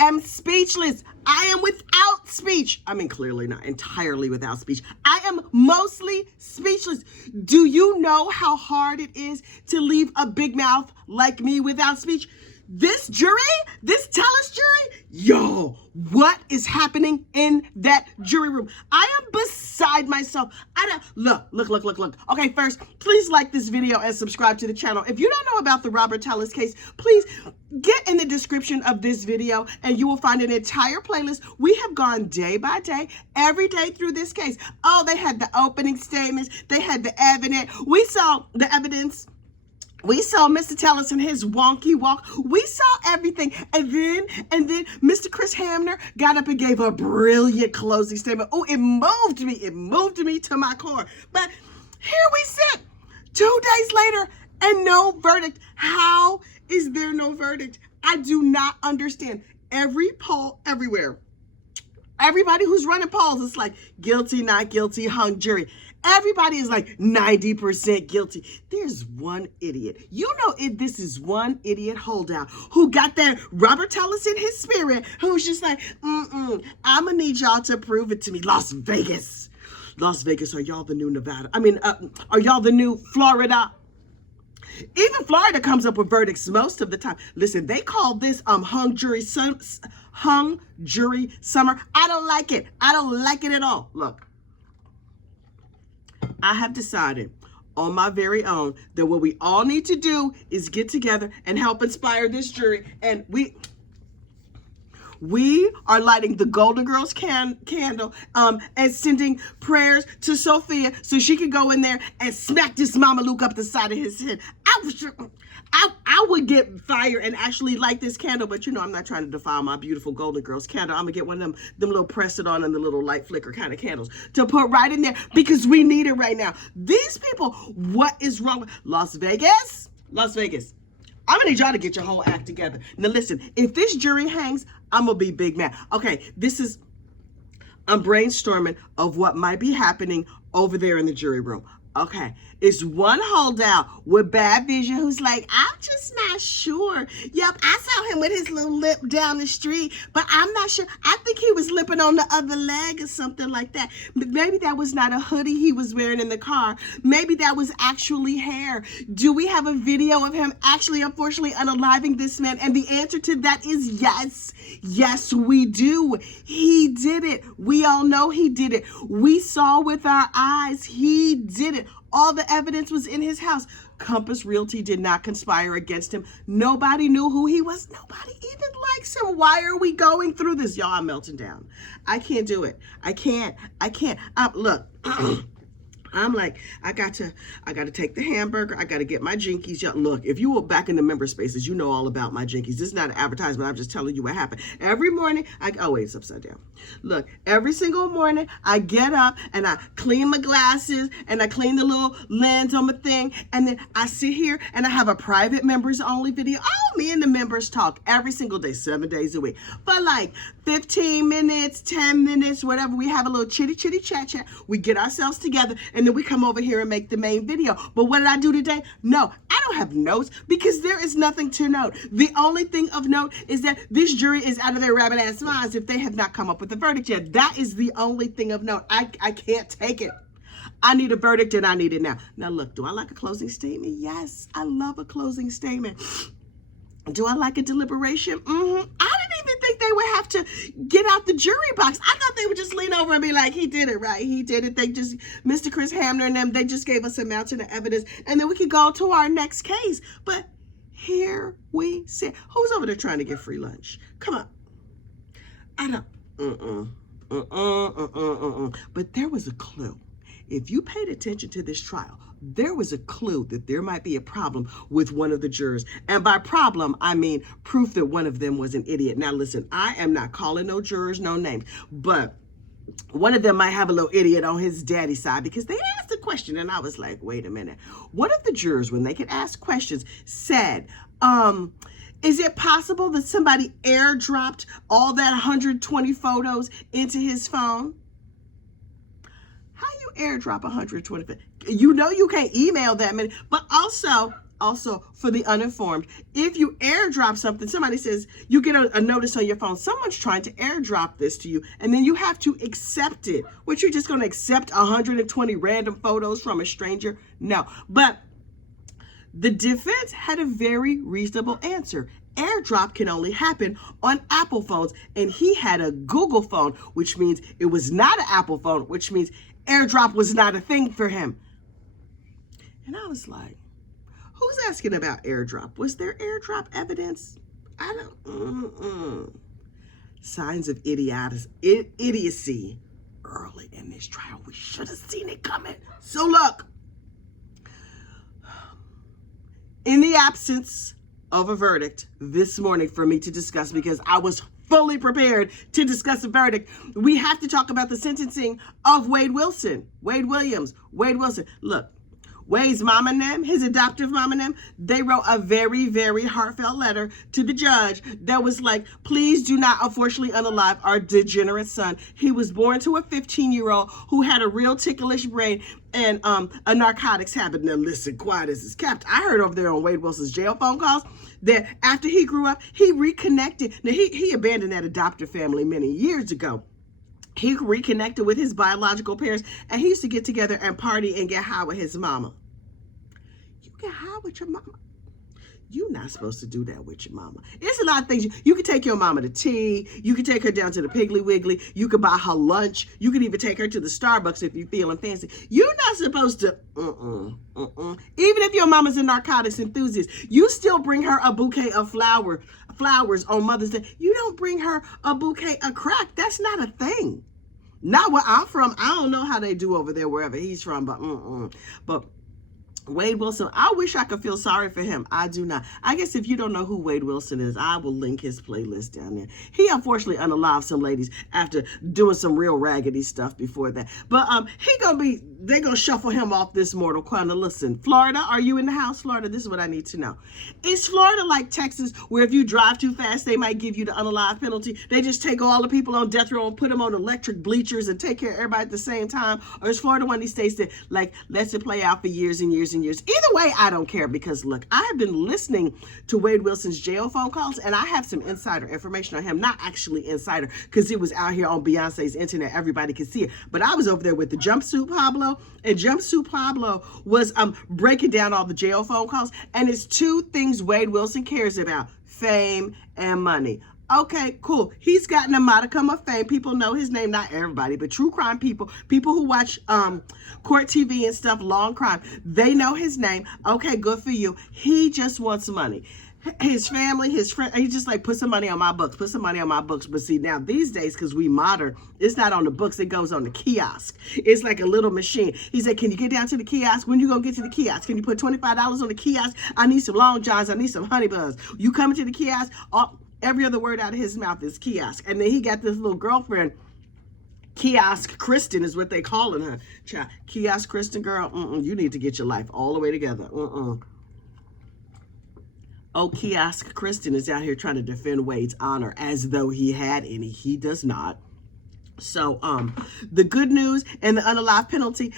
am speechless. I am without speech. I mean, clearly not entirely without speech. I am mostly speechless. Do you know how hard it is to leave a big mouth like me without speech? This jury, this Telus jury, yo, what is happening in that jury room? I am beside myself. Look. Okay, first, please like this video and subscribe to the channel. If you don't know about the Robert Telus case, please get in the description of this video and you will find an entire playlist. We have gone day by day, every day through this case. Oh, they had the opening statements. They had the evidence. We saw the evidence. We saw Mr. Telus and his wonky walk. We saw everything. And then Mr. Chris Hamner got up and gave a brilliant closing statement. Oh, it moved me. It moved me to my core. But here we sit 2 days later and no verdict. How is there no verdict? I do not understand. Every poll everywhere. Everybody who's running polls is like guilty, not guilty, hung jury. Everybody is like 90% guilty. There's one idiot. You know, if this is one idiot holdout who got that Robert Telus in his spirit, who's just like, I'm gonna need y'all to prove it to me. Las Vegas. Las Vegas, are y'all the new Nevada? Are y'all the new Florida? Even Florida comes up with verdicts most of the time. Listen, they call this hung jury summer. I don't like it. I don't like it at all. Look. I have decided on my very own that what we all need to do is get together and help inspire this jury. And we are lighting the Golden Girls candle and sending prayers to Sophia so she can go in there and smack this Mama Luke up the side of his head. I would get fire and actually light this candle, but you know, I'm not trying to defile my beautiful Golden Girls candle. I'm gonna get one of them little press it on and the little light flicker kind of candles to put right in there because we need it right now. These people, what is wrong with Las Vegas? Las Vegas. I'm gonna need y'all to get your whole act together. Now listen, if this jury hangs, I'm gonna be big mad. Okay, I'm brainstorming of what might be happening over there in the jury room. Okay, it's one holdout with bad vision who's like, I'm just not sure. Yep, I saw him with his little lip down the street, but I'm not sure. I think he was lipping on the other leg or something like that. Maybe that was not a hoodie he was wearing in the car. Maybe that was actually hair. Do we have a video of him actually, unfortunately, unaliving this man? And the answer to that is yes. Yes, we do. He did it. We all know he did it. We saw with our eyes he did it. All the evidence was in his house. Compass Realty did not conspire against him. Nobody knew who he was. Nobody even likes him. Why are we going through this? Y'all, I'm melting down. I can't do it. I can't. Look. I'm like, I got to take the hamburger. I got to get my Jinkies. Look, if you were back in the member spaces, you know all about my Jinkies. This is not an advertisement. I'm just telling you what happened. Every morning, oh, wait, it's upside down. Look, every single morning, I get up and I clean my glasses and I clean the little lens on my thing. And then I sit here and I have a private members only video. Oh, me and the members talk every single day, 7 days a week. For like 15 minutes, 10 minutes, whatever. We have a little chitty chat. We get ourselves together and then we come over here and make the main video. But what did I do today? No, I don't have notes because there is nothing to note. The only thing of note is that this jury is out of their rabbit ass minds if they have not come up with a verdict yet. That is the only thing of note. I can't take it. I need a verdict and I need it now. Now look, do I like a closing statement? Yes, I love a closing statement. Do I like a deliberation? I didn't even think they would have to get out the jury box. I thought they would just lean over and be like, he did it, right? He did it. They just, Mr. Chris Hamner and them, they just gave us a mountain of evidence and then we could go to our next case. But here we sit. Who's over there trying to get free lunch? Come on. I don't, But there was a clue. If you paid attention to this trial, there was a clue that there might be a problem with one of the jurors. And by problem, I mean proof that one of them was an idiot. Now, listen, I am not calling no jurors no names, but one of them might have a little idiot on his daddy's side because they asked a question. And I was like, wait a minute. One of the jurors, when they could ask questions, said, is it possible that somebody airdropped all that 120 photos into his phone? How you airdrop 120? You know you can't email that many. But also, Also, for the uninformed, if you airdrop something, somebody says you get a notice on your phone, someone's trying to airdrop this to you, and then you have to accept it. What, you're just going to accept 120 random photos from a stranger? No. But the defense had a very reasonable answer. Airdrop can only happen on Apple phones, and he had a Google phone, which means it was not an Apple phone, which means airdrop was not a thing for him. And I was like, who's asking about airdrop? Was there airdrop evidence? I don't. Signs of idiocy early in this trial. We should have seen it coming. So look, in the absence of a verdict this morning for me to discuss, because I was fully prepared to discuss a verdict, we have to talk about the sentencing of Wade Wilson. Wade Williams. Look, Wade's mom and them, his adoptive mom and them, they wrote a very, very heartfelt letter to the judge that was like, please do not unfortunately unalive our degenerate son. He was born to a 15-year-old who had a real ticklish brain and a narcotics habit. Now listen, quiet as it's kept. I heard over there on Wade Wilson's jail phone calls that after he grew up, he reconnected. Now he abandoned that adoptive family many years ago. He reconnected with his biological parents, and he used to get together and party and get high with his mama. You get high with your mama? You're not supposed to do that with your mama. It's a lot of things. You can take your mama to tea. You can take her down to the Piggly Wiggly. You can buy her lunch. You can even take her to the Starbucks if you're feeling fancy. You're not supposed to, Even if your mama's a narcotics enthusiast, you still bring her a bouquet of flowers on Mother's Day. You don't bring her a bouquet of crack. That's not a thing. Not where I'm from. I don't know how they do over there wherever he's from, but Wade Wilson, I wish I could feel sorry for him. I do not. I guess if you don't know who Wade Wilson is, I will link his playlist down there. He unfortunately unalived some ladies after doing some real raggedy stuff before that. But they're gonna shuffle him off this mortal coil. Now listen, Florida, are you in the house? Florida, this is what I need to know. Is Florida like Texas, where if you drive too fast, they might give you the unalive penalty? They just take all the people on death row and put them on electric bleachers and take care of everybody at the same time? Or is Florida one of these states that like lets it play out for years and years and years? Either way, I don't care, because look, I have been listening to Wade Wilson's jail phone calls, and I have some insider information on him. Not actually insider, because it was out here on Beyonce's internet. Everybody could see it. But I was over there with the Jumpsuit Pablo, and Jumpsuit Pablo was breaking down all the jail phone calls. And it's two things Wade Wilson cares about: fame and money. Okay, cool. He's gotten a modicum of fame. People know his name. Not everybody, but true crime people who watch court TV and stuff, law&crime, they know his name. Okay, good for you. He just wants money. His family, his friend, he just like, put some money on my books, put some money on my books. But see, now these days, because we modern, it's not on the books, it goes on the kiosk. It's like a little machine. He said, can you get down to the kiosk? When you gonna get to the kiosk? Can you put $25 on the kiosk? I need some Long Johns, I need some Honey Buns. You coming to the kiosk? Every other word out of his mouth is kiosk. And then he got this little girlfriend, Kiosk Kristen is what they calling her. Child, Kiosk Kristen, girl, you need to get your life all the way together. Oh, Kiosk Kristen is out here trying to defend Wade's honor as though he had any. He does not. So the good news and the unalive penalty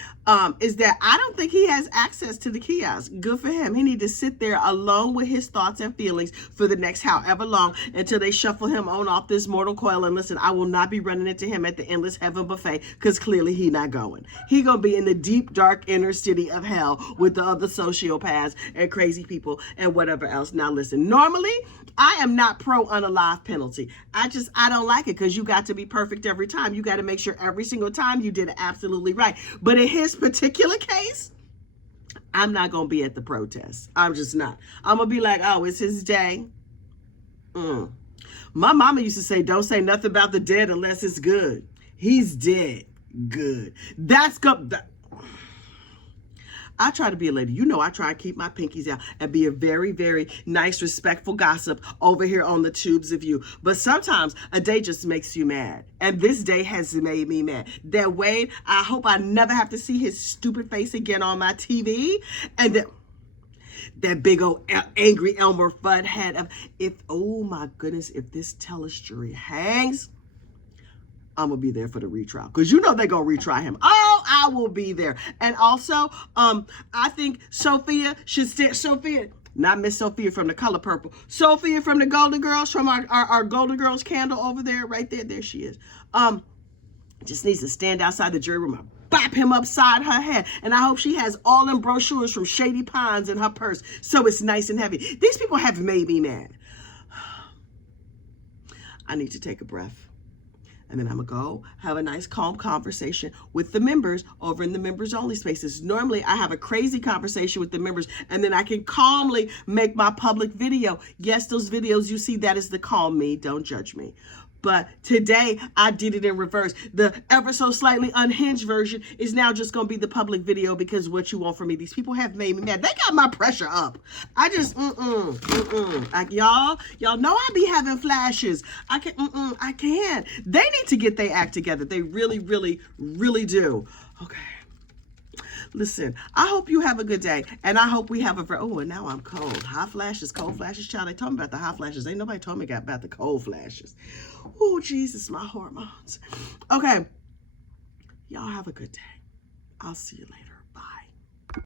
is that I don't think he has access to the kiosk. Good for him. He need to sit there alone with his thoughts and feelings for the next however long until they shuffle him on off this mortal coil. And listen, I will not be running into him at the Endless Heaven buffet, because clearly he not going. He gonna be in the deep, dark inner city of hell with the other sociopaths and crazy people and whatever else. Now listen, normally I am not pro unalive penalty. I don't like it, because you got to be perfect every time. You got to make sure every single time you did it absolutely right. But in his particular case, I'm not going to be at the protest. I'm just not. I'm going to be like, oh, it's his day. My mama used to say, don't say nothing about the dead unless it's good. He's dead. Good. That's good. I try to be a lady. You know, I try to keep my pinkies out and be a very, very nice, respectful gossip over here on the tubes of you. But sometimes a day just makes you mad. And this day has made me mad. That Wade, I hope I never have to see his stupid face again on my TV. And that big old angry Elmer Fudd head of, oh my goodness, if this Telus jury hangs, I'm gonna be there for the retrial, because you know they're gonna retry him. Oh, I will be there. And also, I think Sophia should stay. Sophia, not Miss Sophia from The Color Purple. Sophia from the Golden Girls, from our Golden Girls candle over there, right there. There she is. Just needs to stand outside the jury room and bop him upside her head. And I hope she has all them brochures from Shady Pines in her purse, so it's nice and heavy. These people have made me mad. I need to take a breath. And then I'm going to go have a nice, calm conversation with the members over in the members only spaces. Normally, I have a crazy conversation with the members, and then I can calmly make my public video. Yes, those videos you see, that is the calm me. Don't judge me. But today, I did it in reverse. The ever so slightly unhinged version is now just going to be the public video, because what you want from me, these people have made me mad. They got my pressure up. I just, Like, y'all know I be having flashes. I can't. They need to get their act together. They really, really, really do. Okay. Listen, I hope you have a good day, and I hope we have and now I'm cold. Hot flashes, cold flashes, child. They told me about the hot flashes. Ain't nobody told me about the cold flashes. Oh, Jesus, my hormones. Okay, y'all have a good day. I'll see you later. Bye.